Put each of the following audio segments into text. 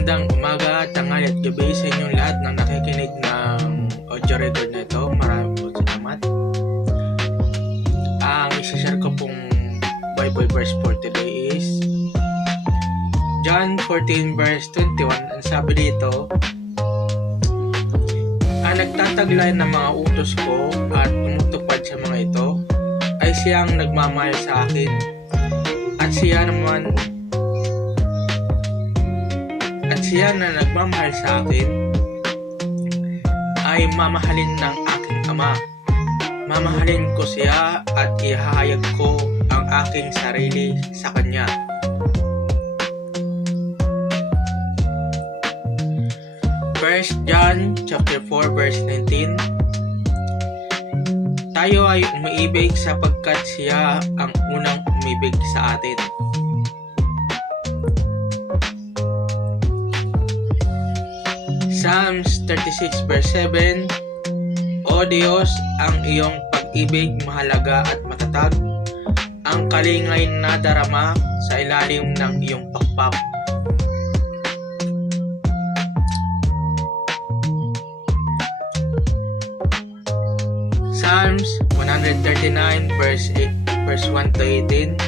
Magandang umaga, tanghali at gabi sa inyong lahat na nakikinig ng audio record na ito. Maraming po salamat. Ang isashare ko pong Bible verse for today is John 14 verse 21. Ang sabi dito, ang nagtataglay ng mga utos ko at tumutupad sa mga ito ay siyang nagmamahal sa akin, at siya na nagmamahal sa akin ay mamahalin ng aking Ama. Mamahalin ko siya at ihahayag ko ang aking sarili sa kanya. First John chapter 4 verse 19. Tayo ay umiibig sapagkat siya ang unang umibig sa atin. Psalms 36 verse 7. O Diyos, ang iyong pag-ibig mahalaga at matatag, ang kalingay na darama sa ilalim ng iyong pakpak. Psalms 139 verse 1 to 18.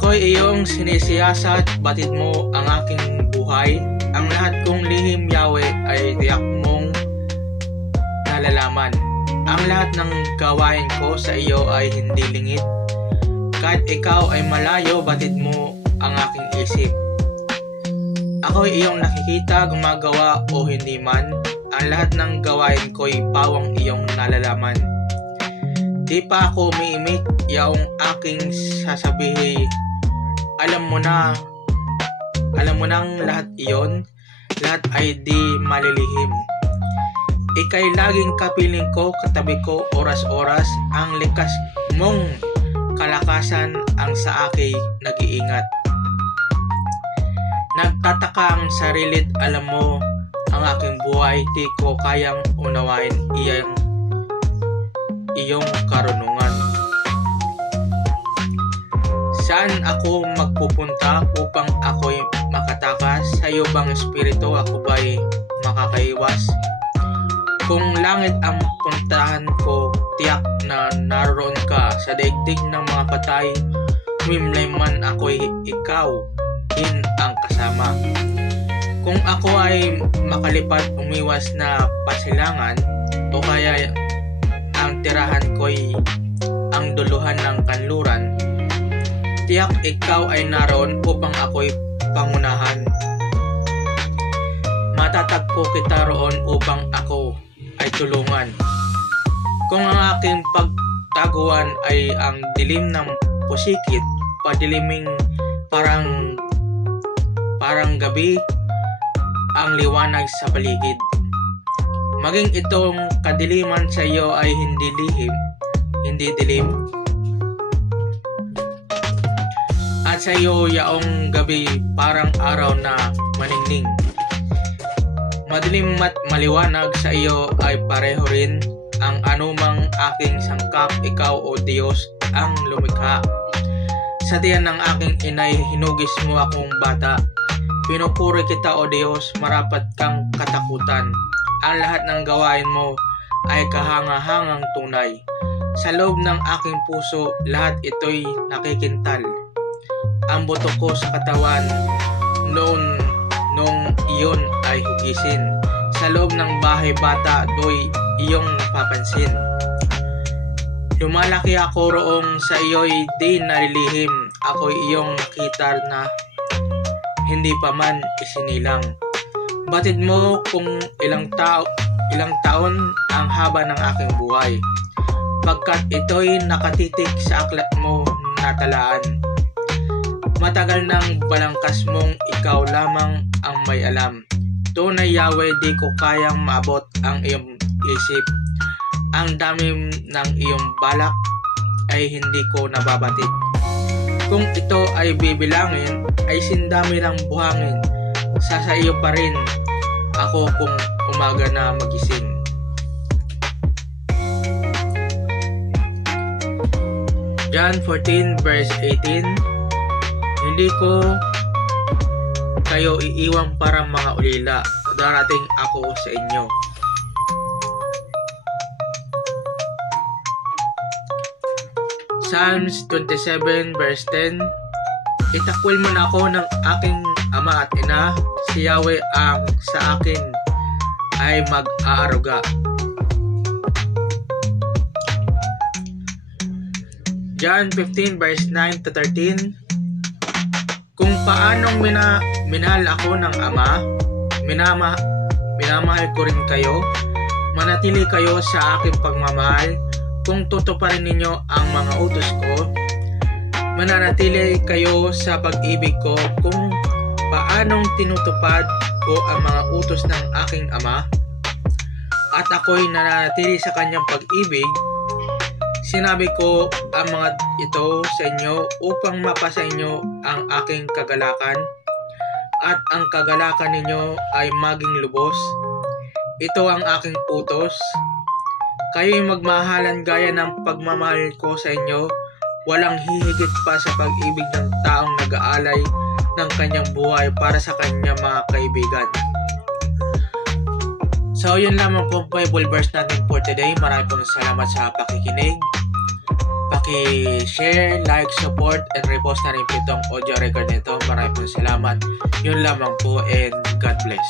Ako'y iyong sinisiyasat, batid mo ang aking buhay. Ang lahat kong lihim, Yahweh, ay tiyak mong nalalaman. Ang lahat ng gawain ko sa iyo ay hindi lingid. Kahit ikaw ay malayo, batid mo ang aking isip. Ako'y iyong nakikita, gumagawa o hindi man. Ang lahat ng gawain ko'y pawang iyong nalalaman. Di pa ako umiimik, yaong aking sasabihin. Alam mo nang lahat iyon, lahat ay di malilihim. Ika'y laging kapiling ko, katabi ko oras-oras, ang likas mong kalakasan ang sa akin nag-iingat. Nagtataka ang sarilit, alam mo ang aking buhay, di ko kayang unawain iyong karunungan. Saan ako magpupunta upang ako'y makatakas? Sa iyo bang espiritu ako ba'y makakaiwas? Kung langit ang puntahan ko, tiyak na naroon ka. Sa daigdig ng mga patay, humimlay man ako'y ikaw din ang kasama. Kung ako ay makalipat, umiwas na pasilangan, o kaya ang tirahan ko'y ang duluhan ng kanluran, tiyak ikaw ay naroon upang ako'y pangunahan. Matatagpo kita roon upang ako ay tulungan. Kung ang aking pagtaguan ay ang dilim ng pusikit, padiliming parang gabi ang liwanag sa paligid. Maging itong kadiliman sa iyo ay hindi dilim. At sa iyo yaong gabi parang araw na maningning. Madilim at maliwanag sa iyo ay pareho rin. Ang anumang aking sangkap, ikaw o Diyos ang lumikha. Sa tiyan ng aking inay, hinugis mo akong bata. Pinupuri kita o Diyos, marapat kang katakutan. Ang lahat ng gawain mo ay kahanga-hangang tunay. Sa loob ng aking puso, lahat ito'y nakikintal. Ang buto ko sa katawan, nung iyon ay hugisin. Sa loob ng bahay bata, do'y iyong papansin. Lumalaki ako roong sa iyo'y di nalilihim. Ako'y iyong nakita na hindi pa man isinilang. Batid mo kung ilang taon ang haba ng aking buhay, pagkat ito'y nakatitik sa aklat mo natalaan. Matagal nang balangkas mong ikaw lamang ang may alam. Tunay Yahweh, di ko kayang maabot ang iyong isip. Ang dami ng iyong balak ay hindi ko nababatid. Kung ito ay bibilangin, ay sindami ng buhangin. Sa iyo pa rin ako kung umaga na magising. John 14 verse 18. Hindi ko kayo iiwang para mga ulila. Darating ako sa inyo. Psalms 27 verse 10. Itakwil man ako ng aking ama at ina, si Yahweh ang sa akin ay mag-aaruga. John 15 verse 9 to 13. Kung paanong minahal ako ng ama, minamahal ko rin kayo. Manatili kayo sa aking pagmamahal. Kung tutuparin ninyo ang mga utos ko, mananatili kayo sa pag-ibig ko. Kung paanong tinutupad ko ang mga utos ng aking ama, at ako'y nananatili sa kanyang pag-ibig, sinabi ko ang mga ito sa inyo upang mapasa inyo ang aking kagalakan, at ang kagalakan ninyo ay maging lubos. Ito ang aking utos. Kayo'y magmahalan gaya ng pagmamahal ko sa inyo. Walang hihigit pa sa pag-ibig ng taong nag-aalay ng kanyang buhay para sa kanyang mga kaibigan. So, yun lamang po Bible verse natin for today. Maraming pong salamat sa pakikinig. Paki-share, like, support, and repost na rin po itong audio record nito. Maraming pong salamat. Yun lamang po and God bless.